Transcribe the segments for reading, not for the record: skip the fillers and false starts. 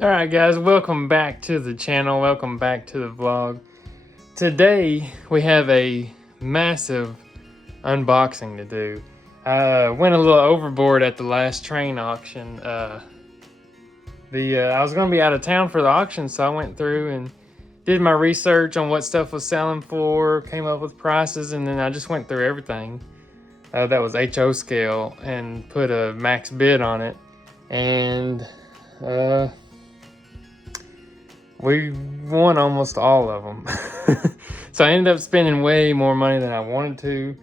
Alright guys, welcome back to the channel, welcome back to the vlog. Today we have a massive unboxing to do. Went a little overboard at the last train auction. I was going to be out of town for the auction, so I went through and did my research on what stuff was selling for, came up with prices, and then I just went through everything that was HO scale and put a max bid on it. And we won almost all of them. So I ended up spending way more money than I wanted to.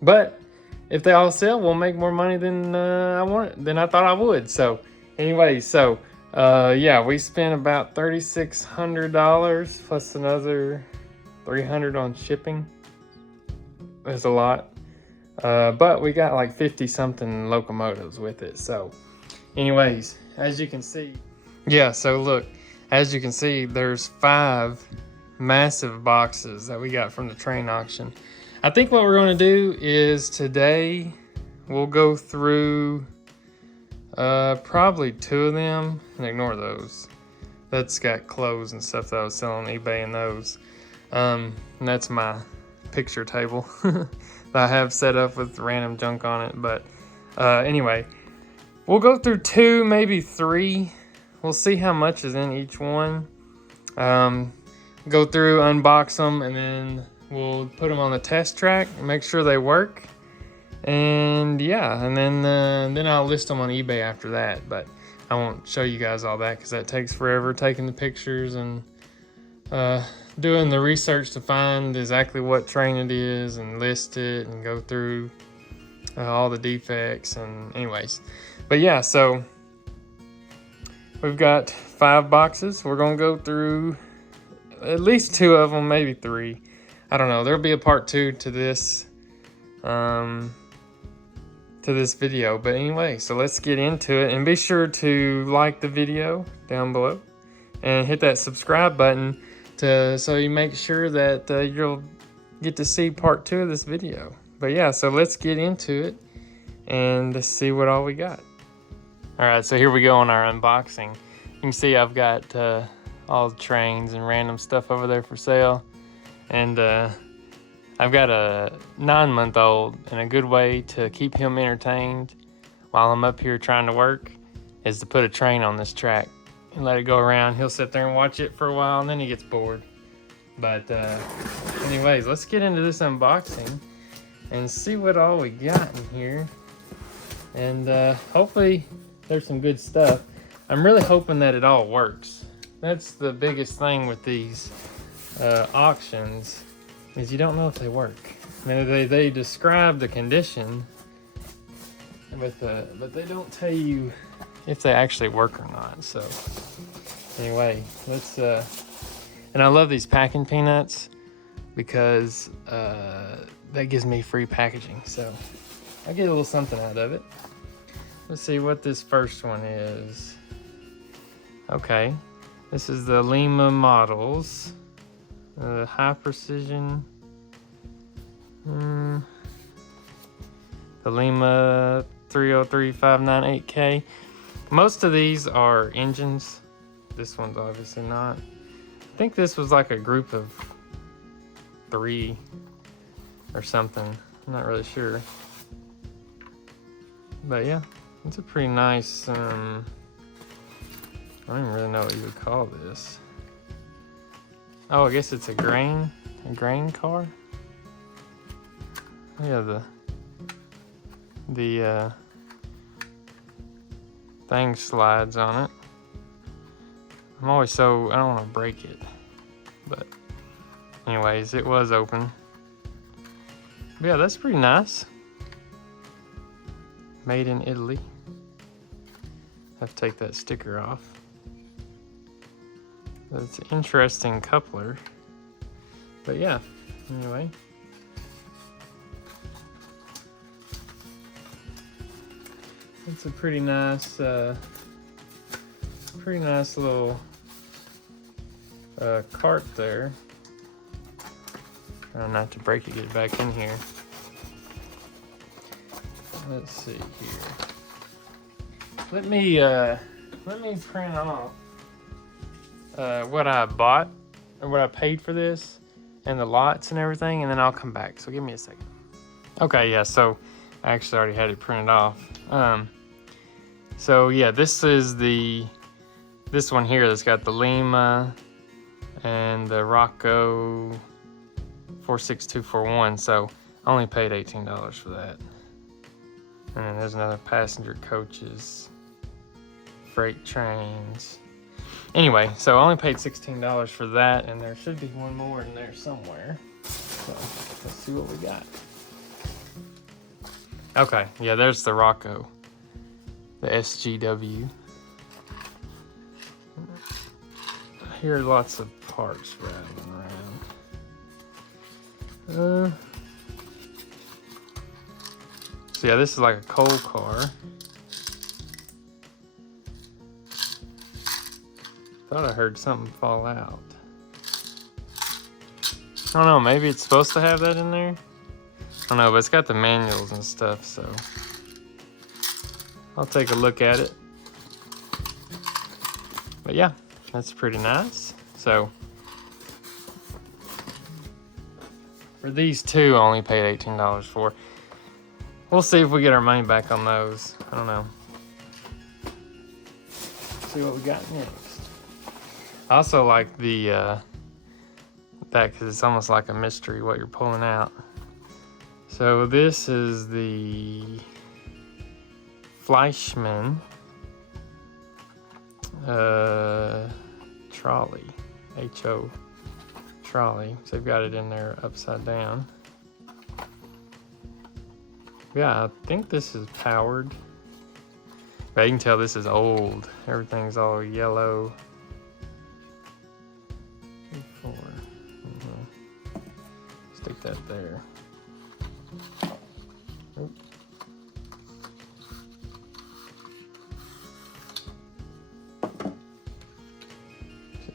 But if they all sell, we'll make more money than I thought I would. So anyway, yeah, we spent about $3,600 plus another $300 on shipping. That's a lot. But we got like 50 something locomotives with it. So anyways, as you can see, yeah, so look, as you can see, there's 5 massive boxes that we got from the train auction. I think what we're going to do is today we'll go through probably 2 of them and ignore those. That's got clothes and stuff that I was selling on eBay and those. And that's my picture table that I have set up with random junk on it. But anyway, we'll go through 2, maybe 3. We'll see how much is in each one. Go through, unbox them, and then we'll put them on the test track and make sure they work. And yeah, and then I'll list them on eBay after that. But I won't show you guys all that because that takes forever, taking the pictures and doing the research to find exactly what train it is and list it and go through all the defects. And anyways, but yeah, so we've got 5 boxes. We're going to go through at least 2 of them, maybe 3. I don't know. There'll be a part 2 to this video. But anyway, so let's get into it. And be sure to like the video down below and hit that subscribe button so you make sure that you'll get to see part 2 of this video. But yeah, so let's get into it and see what all we got. Alright, so here we go on our unboxing. You can see I've got all the trains and random stuff over there for sale. And I've got a 9-month-old, and a good way to keep him entertained while I'm up here trying to work is to put a train on this track and let it go around. He'll sit there and watch it for a while, and then he gets bored. But anyways, let's get into this unboxing and see what all we got in here. And hopefully there's some good stuff. I'm really hoping that it all works. That's the biggest thing with these auctions, is you don't know if they work. I mean, they describe the condition, but they don't tell you if they actually work or not. So anyway, let's and I love these packing peanuts because that gives me free packaging, so I get a little something out of it. Let's see what this first one is. Okay, this is the Lima models, high precision, the Lima 303598K. Most of these are engines. This one's obviously not. I think this was like a group of 3 or something. I'm not really sure. But yeah, it's a pretty nice, I don't even really know what you would call this. Oh, I guess it's a grain car. Yeah, the thing slides on it. I don't want to break it. But anyways, it was open. But yeah, that's pretty nice. Made in Italy. Have to take that sticker off. It's an interesting coupler. But yeah, anyway. It's a pretty nice little cart there. Trying not to break it, get it back in here. Let's see here. Let me let me print off what I bought or what I paid for this and the lots and everything, and then I'll come back. So give me a second. Okay, yeah, so I actually already had it printed off. So yeah, this is this one here that's got the Lima and the Rocco 46241. So I only paid $18 for that. And then there's another passenger coaches, freight trains. Anyway, so I only paid $16 for that, and there should be one more in there somewhere. So let's see what we got. Okay, yeah, there's the Rocco, the SGW. I hear lots of parts rattling around. So yeah, this is like a coal car. Thought I heard something fall out. I don't know, maybe it's supposed to have that in there? I don't know, but it's got the manuals and stuff, so I'll take a look at it. But yeah, that's pretty nice. So for these two, I only paid $18 for. We'll see if we get our money back on those. I don't know. See what we got next. I also like that because it's almost like a mystery what you're pulling out. So this is the Fleischmann trolley, HO trolley. So they've got it in there upside down. Yeah, I think this is powered. But you can tell this is old. Everything's all yellow. Stick that there. Oop.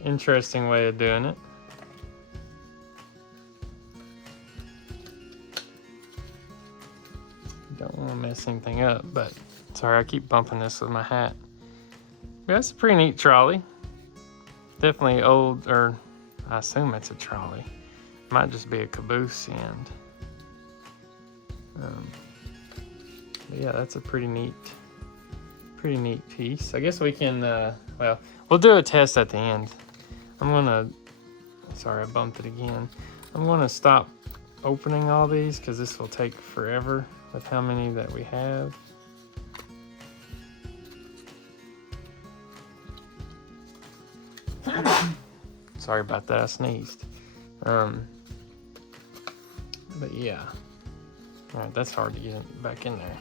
Interesting way of doing it. Don't want to mess anything up, but sorry, I keep bumping this with my hat. But that's a pretty neat trolley. Definitely old, or I assume it's a trolley. Might just be a caboose end. But yeah, that's a pretty neat piece. I guess we can, well, we'll do a test at the end. Sorry, I bumped it again. I'm gonna stop opening all these because this will take forever with how many that we have. Sorry about that, I sneezed. But yeah. Alright, that's hard to get back in there.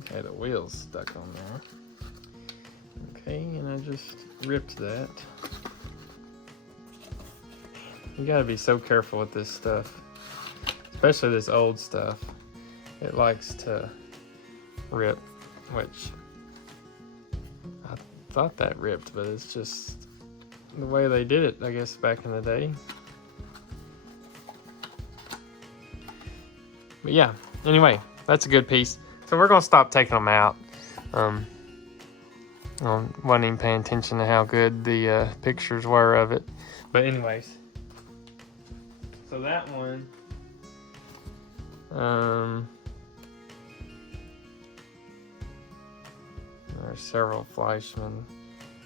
Okay, the wheel's stuck on there. Okay, and I just ripped that. You gotta be so careful with this stuff. Especially this old stuff. It likes to rip, which I thought that ripped, but it's just the way they did it, I guess, back in the day. But yeah, anyway, that's a good piece. So we're gonna stop taking them out. I wasn't even paying attention to how good the pictures were of it. But anyways, so that one, there's several Fleischmann,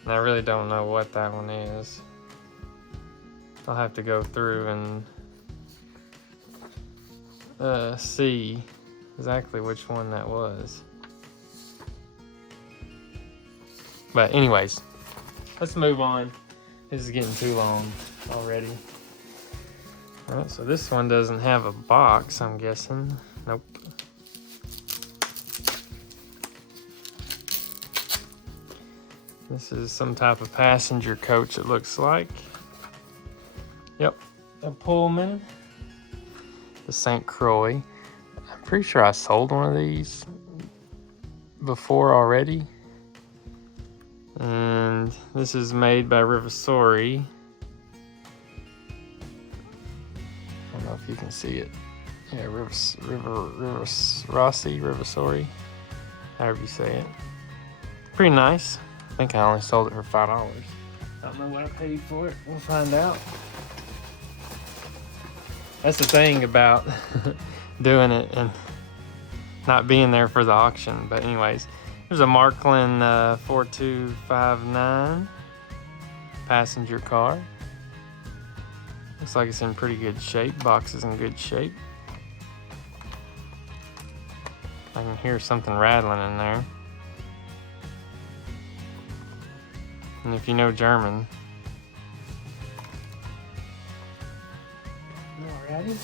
and I really don't know what that one is. I'll have to go through and see exactly which one that was. But anyways, let's move on. This is getting too long already. Alright, so this one doesn't have a box, I'm guessing. Nope. This is some type of passenger coach, it looks like. Yep, a Pullman. The St. Croix. I'm pretty sure I sold one of these before already. And this is made by Rivasori. know if you can see it. Yeah, Riversori, however you say it. Pretty nice. I think I only sold it for $5. I don't know what I paid for it. We'll find out. That's the thing about doing it and not being there for the auction. But anyways, there's a Markland 4259 passenger car. Looks like it's in pretty good shape. Box is in good shape. I can hear something rattling in there. And if you know German. Alrighty.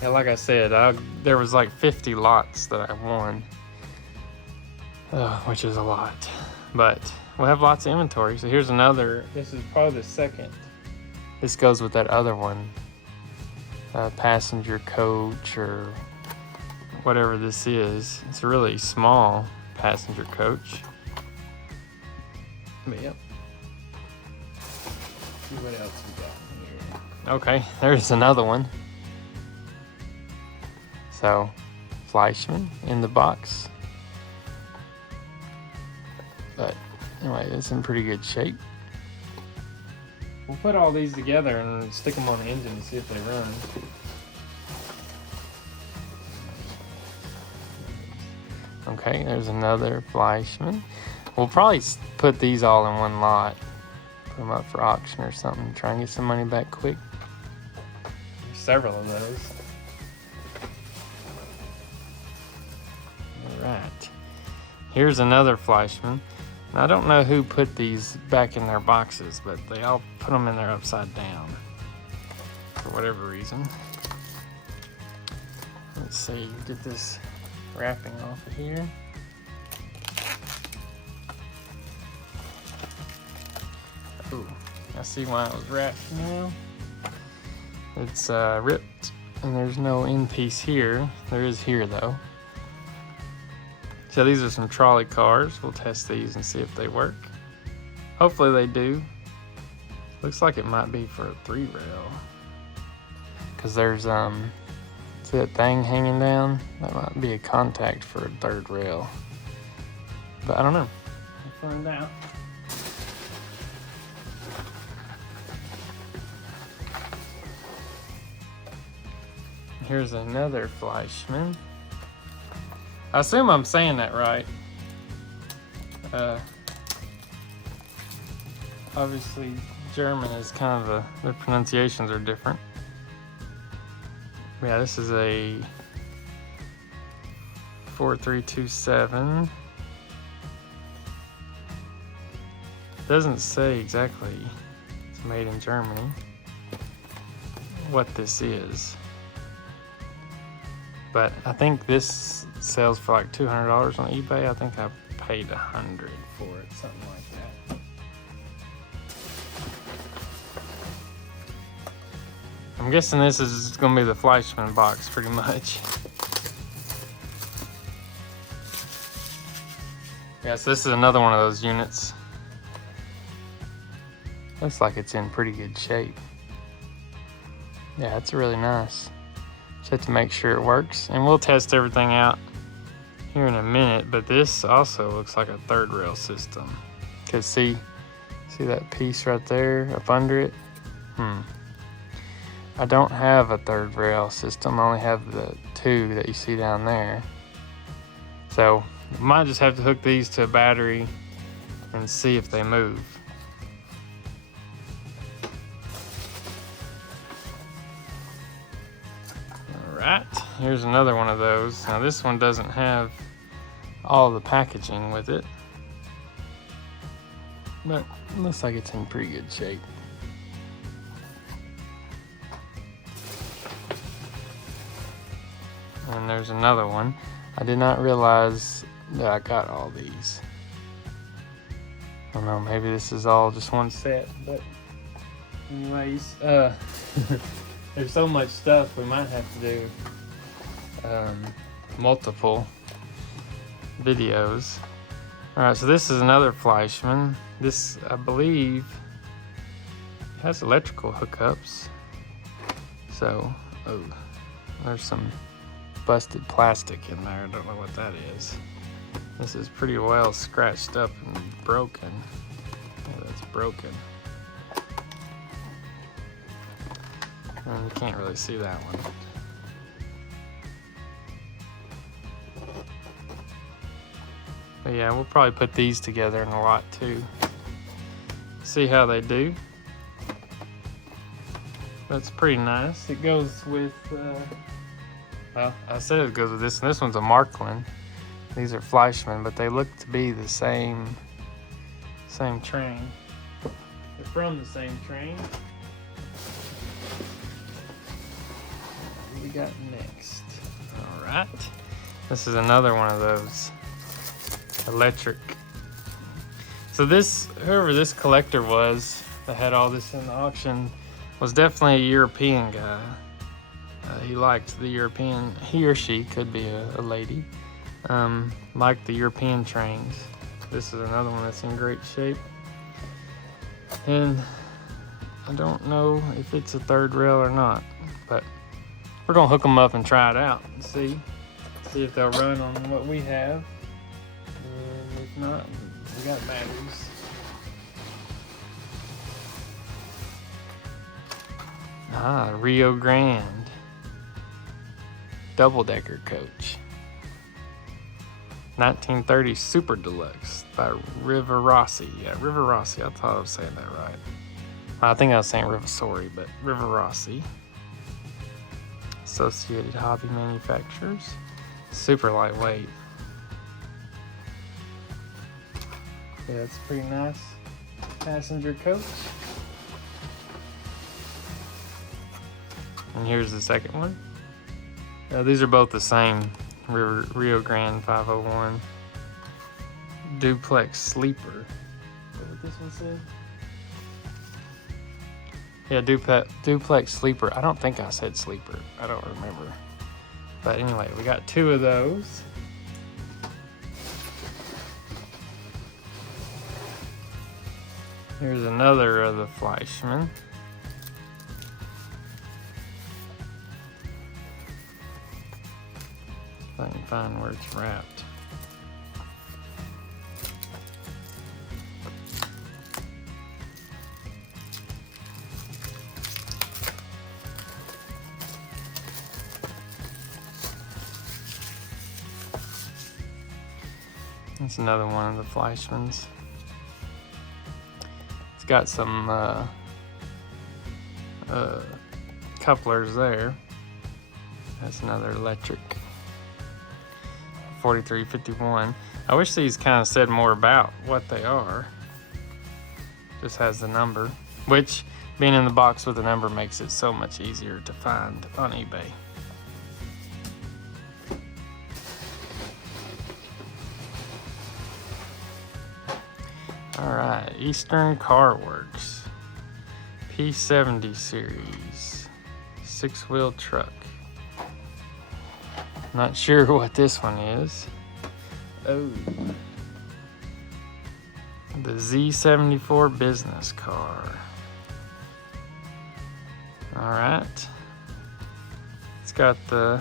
Yeah, like I said, there was like 50 lots that I won, which is a lot. But we'll have lots of inventory. So here's another. This is probably the second. This goes with that other one, passenger coach or whatever this is. It's a really small passenger coach. But yep. See what else we got here. Okay, there's another one. So, Fleischmann in the box. But anyway, it's in pretty good shape. We'll put all these together and stick them on the engine and see if they run. Okay, there's another Fleischmann. We'll probably put these all in one lot. Put them up for auction or something. Try and get some money back quick. There's several of those. Alright. Here's another Fleischmann. I don't know who put these back in their boxes, but they all put them in there upside down for whatever reason. Let's see, get this wrapping off of here. Ooh, I see why it was wrapped now. It's ripped, and there's no end piece here. There is here though. So these are some trolley cars. We'll test these and see if they work. Hopefully they do. Looks like it might be for a 3-rail. Cause there's see that thing hanging down? That might be a contact for a 3rd rail. But I don't know. We'll find out. Here's another Fleischmann. I assume I'm saying that right. Obviously, German is kind of the pronunciations are different. Yeah, this is a 4327. Doesn't say exactly. It's made in Germany. What this is. But I think this sells for like $200 on eBay. I think I paid $100 for it, something like that. I'm guessing this is going to be the Fleischmann box, pretty much. Yes, this is another one of those units. Looks like it's in pretty good shape. Yeah, it's really nice. Just have to make sure it works, and we'll test everything out here in a minute. But this also looks like a 3rd rail system. Cause see that piece right there up under it? I don't have a 3rd rail system. I only have the 2 that you see down there. So I might just have to hook these to a battery and see if they move. Alright, here's another one of those. Now this one doesn't have all the packaging with it, but it looks like it's in pretty good shape. And there's another one. I did not realize that I got all these. I don't know, maybe this is all just one set, but anyways, there's so much stuff we might have to do multiple videos. Alright, so this is another Fleischmann. This, I believe, has electrical hookups. So, oh, there's some busted plastic in there. I don't know what that is. This is pretty well scratched up and broken. Yeah, that's broken. And you can't really see that one. But yeah, we'll probably put these together in a lot too. See how they do. That's pretty nice. It goes with, well, I said it goes with this, and this one's a Marklin. These are Fleischmann, but they look to be the same train. They're from the same train. What we got next? All right. This is another one of those electric. So this, whoever this collector was that had all this in the auction, was definitely a European guy. He liked the European, he or she, could be a lady, liked the European trains. This is another one that's in great shape. And I don't know if it's a third rail or not, but we're gonna hook them up and try it out and see if they'll run on what we have. And if not, we got batteries. Rio Grande double-decker coach, 1930 Super Deluxe by Rivarossi. Yeah, Rivarossi. I thought I was saying that right. I think I was saying Rivasori, but Rivarossi. Associated Hobby Manufacturers. Super lightweight. Yeah, it's pretty nice passenger coach. And here's the second one. These are both the same Rio Grande 501 duplex sleeper. Is that what this one said? Yeah, duplex sleeper. I don't think I said sleeper. I don't remember. But anyway, we got two of those. Here's another of the Fleischmann. If I can find where it's wrapped. That's another one of the Fleischmanns. It's got some couplers there. That's another electric 4351. I wish these kind of said more about what they are. Just has the number, which being in the box with the number makes it so much easier to find on eBay. All right, Eastern Car Works P70 series 6-wheel truck. Not sure what this one is. Oh, the Z74 business car. All right, it's got the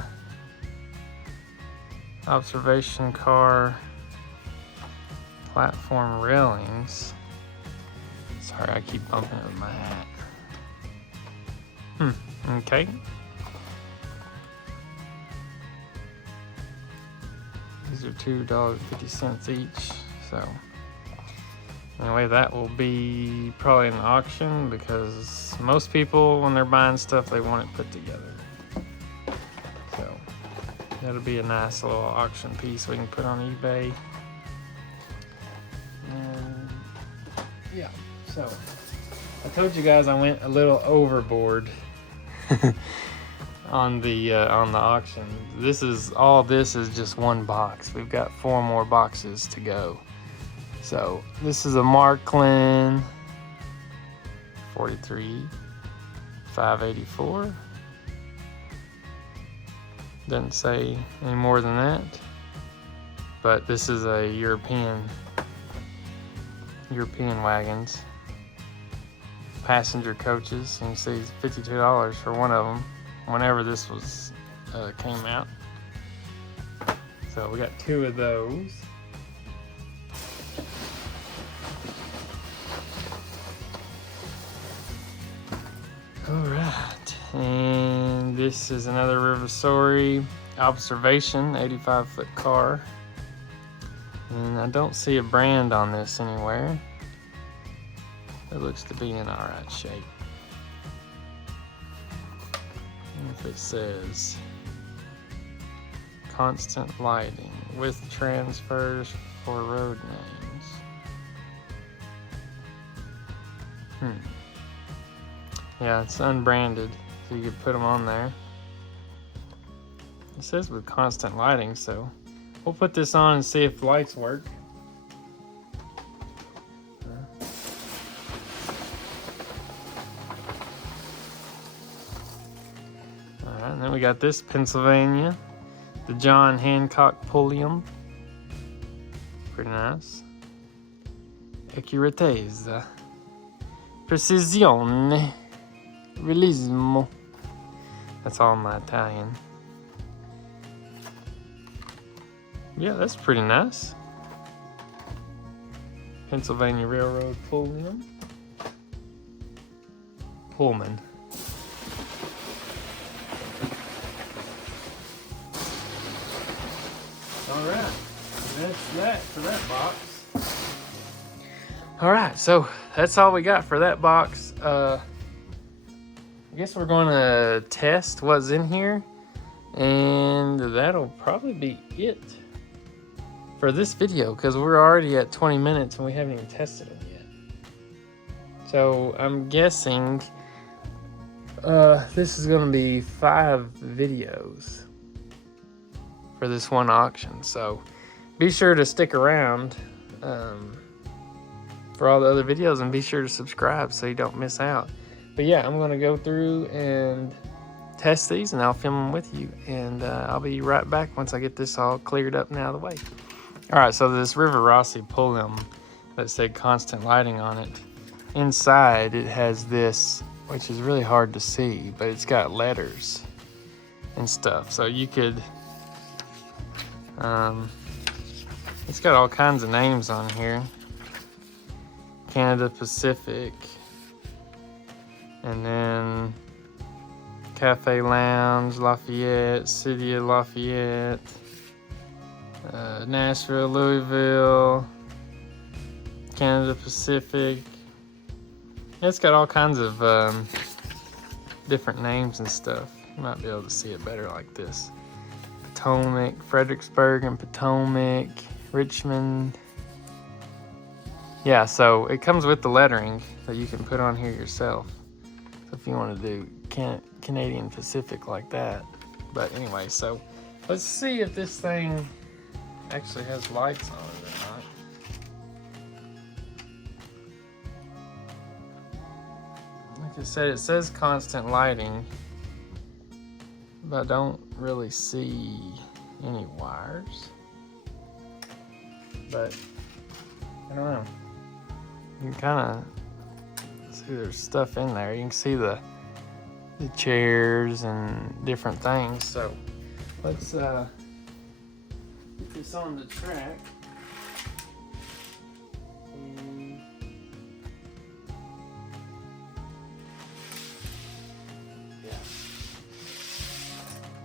observation car platform railings. Sorry, I keep bumping it with my hat. Okay. These are $2.50 each. So anyway, that will be probably an auction because most people, when they're buying stuff, they want it put together. So that'll be a nice little auction piece we can put on eBay. And yeah, so I told you guys I went a little overboard on the auction. This is just one box. We've got 4 more boxes to go. So this is a Marklin 43,584. Doesn't say any more than that. But this is a European wagons. Passenger coaches. And you see $52 for one of them. whenever this was came out. So we got 2 of those. Alright, and this is another Riversory observation, 85-foot car. And I don't see a brand on this anywhere. It looks to be in alright shape. And if it says constant lighting with transfers for road names. Yeah, it's unbranded, so you could put them on there. It says with constant lighting, so we'll put this on and see if lights work. Alright, and then we got this Pennsylvania, the John Hancock Pulliam. Pretty nice. Accuratezza. Precisione. Realismo. That's all my Italian. Yeah, that's pretty nice. Pennsylvania Railroad Pullman. Alright, that's that for that box. Alright, so that's all we got for that box. I guess we're going to test what's in here, and that'll probably be it for this video, because we're already at 20 minutes and we haven't even tested them yet. So I'm guessing this is going to be 5 videos for this one auction. So be sure to stick around for all the other videos, and be sure to subscribe so you don't miss out. But yeah, I'm going to go through and test these, and I'll film them with you. And I'll be right back once I get this all cleared up and out of the way. All right, so this River Rossi Pulliam that said constant lighting on it, inside it has this, which is really hard to see, but it's got letters and stuff. So you could, it's got all kinds of names on here. Canada Pacific. And then Cafe Lounge, Lafayette, City of Lafayette, Nashville, Louisville, Canada Pacific. It's got all kinds of different names and stuff. You might be able to see it better like this. Potomac, Fredericksburg and Potomac, Richmond. Yeah, so it comes with the lettering that you can put on here yourself. So if you want to do Canadian Pacific like that. But anyway, so let's see if this thing actually has lights on it or not. Like I said, it says constant lighting, but I don't really see any wires. But I don't know. You can kind of see there's stuff in there. You can see the chairs and different things. So let's get this on the track. And yeah.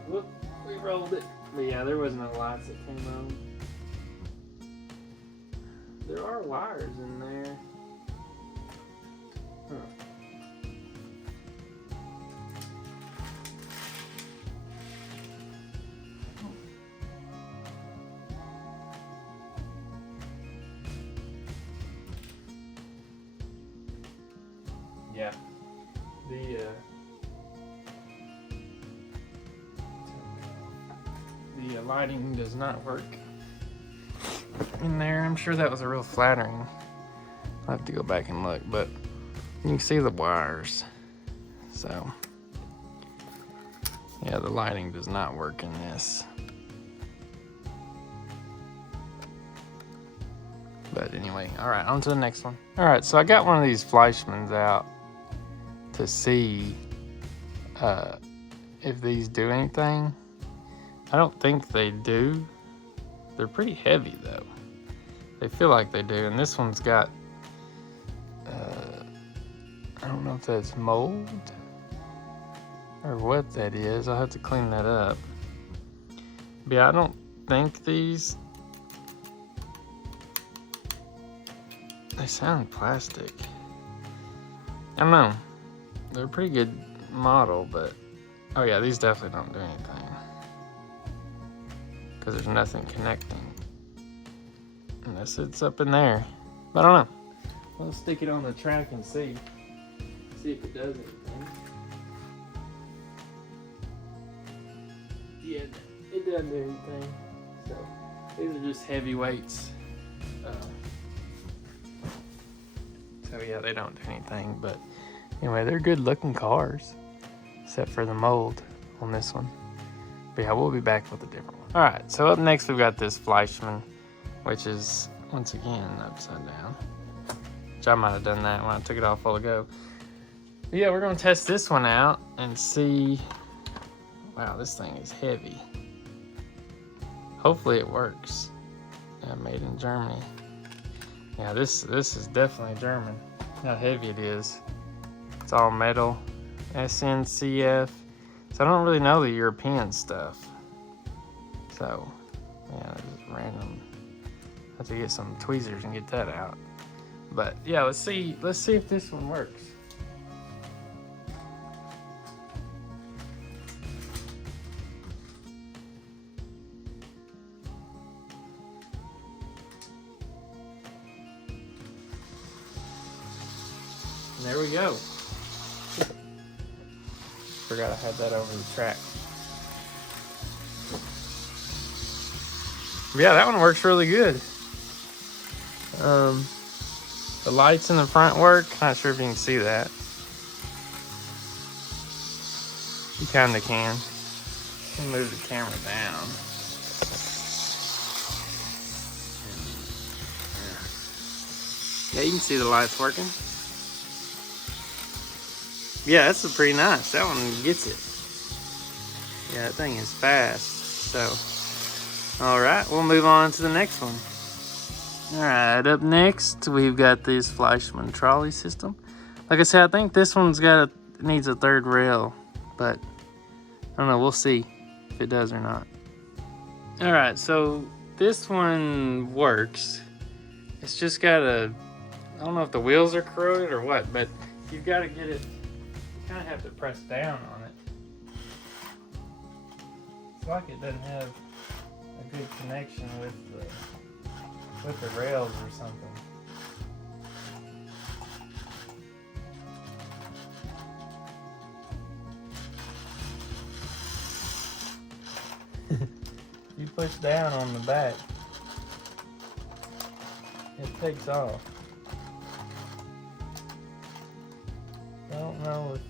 Whoop, we rolled it. But yeah, there wasn't no lights that came on. There are wires in there. Huh. Yeah, the lighting does not work in there. I'm sure that was a real flattering. I'll have to go back and look, but you can see the wires. So yeah, the lighting does not work in this. But anyway, all right, on to the next one. All right, so I got one of these Fleischmann's out to see if these do anything. I don't think they do. They're pretty heavy though. They feel like they do. And this one's got, I don't know if that's mold or what that is. I'll have to clean that up. But yeah, I don't think these, they sound plastic. I don't know. They're a pretty good model, but oh yeah, these definitely don't do anything because there's nothing connecting unless it's up in there. But I don't know. Let's stick it on the track and see if it does anything. Yeah, it doesn't do anything. So these are just heavy weights. So yeah, they don't do anything. But anyway, they're good looking cars, except for the mold on this one. But yeah, we'll be back with a different one. All right, so up next we've got this Fleischmann, which is once again upside down. Which I might have done that when I took it off a while ago. But yeah, we're gonna test this one out and see. Wow, this thing is heavy. Hopefully it works. Yeah, made in Germany. Yeah, this is definitely German. How heavy it is. It's all metal. SNCF. So I don't really know the European stuff. So yeah, just random. Have to get some tweezers and get that out. But yeah, let's see if this one works. And there we go. Forgot I had that over the track. Yeah, that one works really good. The lights in the front work. Not sure if you can see that. You kind of can. Let me move the camera down. Yeah, you can see the lights working. Yeah, that's pretty nice. That one gets it. Yeah, that thing is fast. So, all right, we'll move on to the next one. All right, up next we've got this Fleischmann trolley system. Like I said, I think this one's needs a third rail, but I don't know. We'll see if it does or not. All right, so this one works. It's just got I don't know if the wheels are corroded or what, but you've got to get it. You kind of have to press down on it. It's like it doesn't have a good connection with the rails or something. You push down on the back, it takes off. I don't know if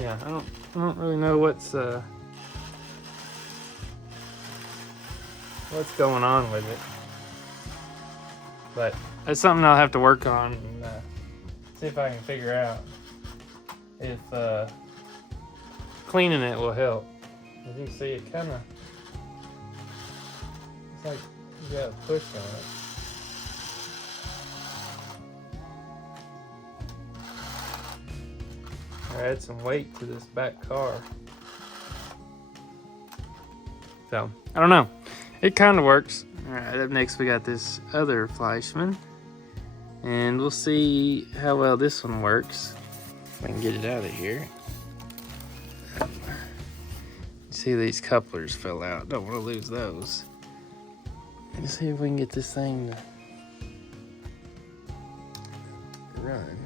I don't really know what's going on with it, but that's something I'll have to work on and see if I can figure out if cleaning it will help. As you can see, it kind of, it's like you got to push on it. Add some weight to this back car. So, I don't know. It kind of works. Alright, up next we got this other Fleischmann. And we'll see how well this one works. If I can get it out of here. See, these couplers fell out. Don't want to lose those. Let's see if we can get this thing to run.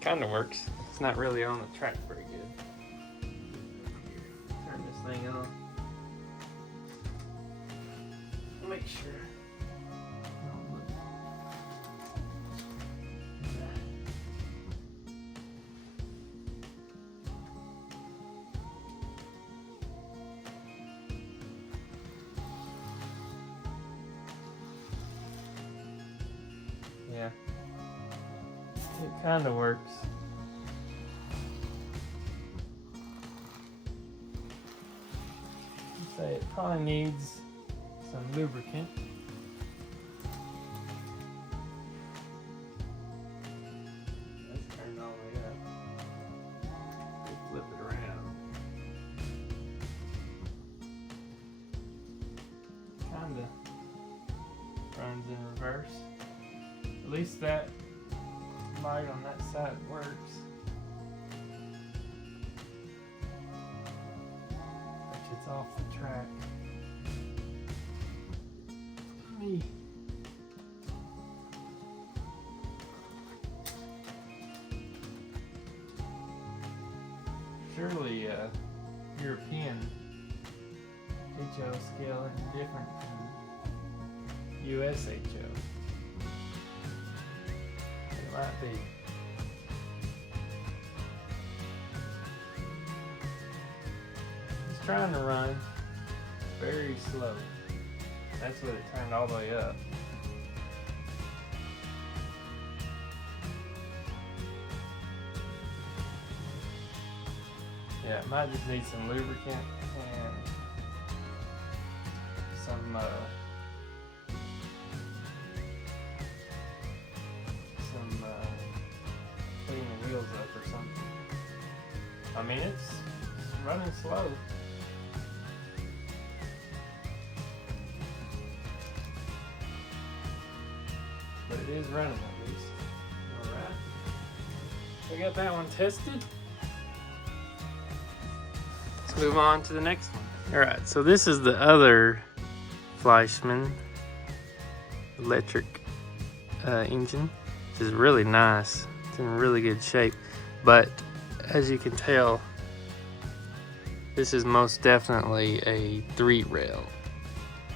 Kind of works. It's not really on the track very good. Turn this thing on. Make sure. Kind of works. I'd say it probably needs some lubricant. Let's turn it all the way up. We'll flip it around. Kinda runs in reverse. At least that light on that side works. Which it's off the track. Surely European HO scale is different from US HO. It might be. It's trying to run very slow. That's what it turned all the way up. Yeah, it might just need some lubricant and some clean the wheels up or something. I mean, it's running slow. But it is running at least. Alright. We got that one tested. Let's move on to the next one. Alright, so this is the other Fleischmann electric engine. This is really nice. It's in really good shape. But as you can tell, this is most definitely a 3-rail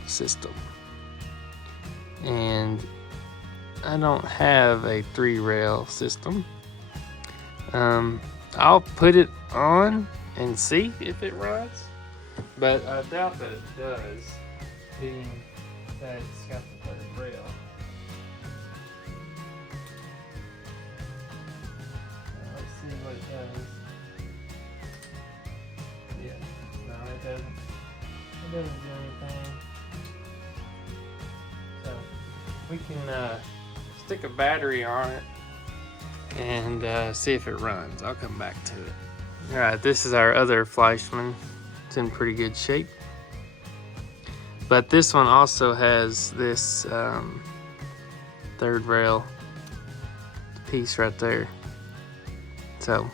system. And I don't have a 3-rail system. I'll put it on and see if it runs, but I doubt that it does, being that it's got the 3rd rail. Now let's see what it does. Yeah, no, it doesn't. It doesn't do anything. So we can stick a battery on it and see if it runs. I'll come back to it. Alright, this is our other Fleischmann. It's in pretty good shape. But this one also has this 3rd rail piece right there. So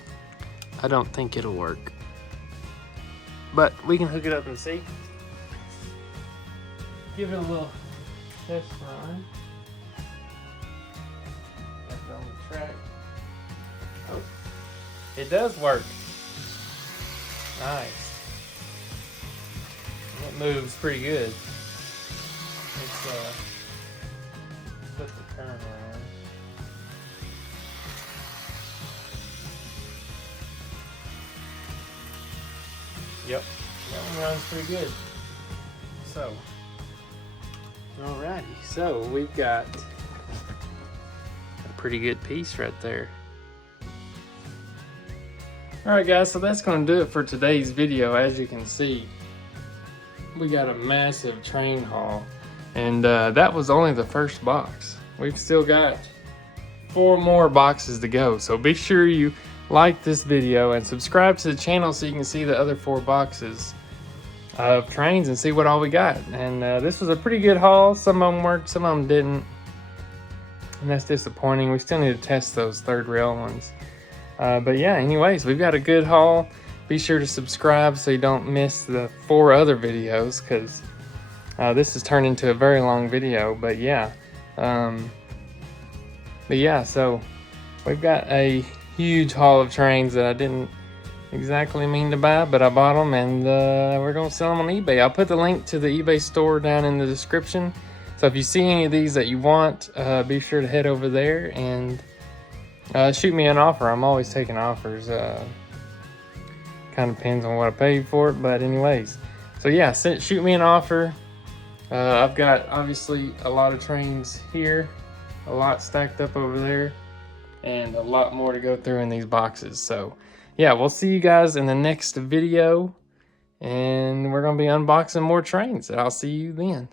I don't think it'll work. But we can hook it up and see. Give it a little test run. On the track. Oh, it does work. Nice. It moves pretty good. Let's put the current around. Yep, that one runs pretty good. So, alrighty, so we've got pretty good piece right there. Alright guys, so that's going to do it for today's video. As you can see, we got a massive train haul, and that was only the first box. We've still got 4 more boxes to go, so be sure you like this video and subscribe to the channel so you can see the other 4 boxes of trains and see what all we got. And this was a pretty good haul. Some of them worked, some of them didn't. And that's disappointing. We still need to test those 3rd rail ones. But yeah, anyways, we've got a good haul. Be sure to subscribe so you don't miss the 4 other videos, because this has turned into a very long video. But yeah, so we've got a huge haul of trains that I didn't exactly mean to buy, but I bought them, and we're going to sell them on eBay. I'll put the link to the eBay store down in the description. So if you see any of these that you want, be sure to head over there and shoot me an offer. I'm always taking offers. Kind of depends on what I paid for it, but anyways. So yeah, shoot me an offer. I've got obviously a lot of trains here, a lot stacked up over there. and a lot more to go through in these boxes. So yeah, we'll see you guys in the next video, and we're gonna be unboxing more trains. I'll see you then.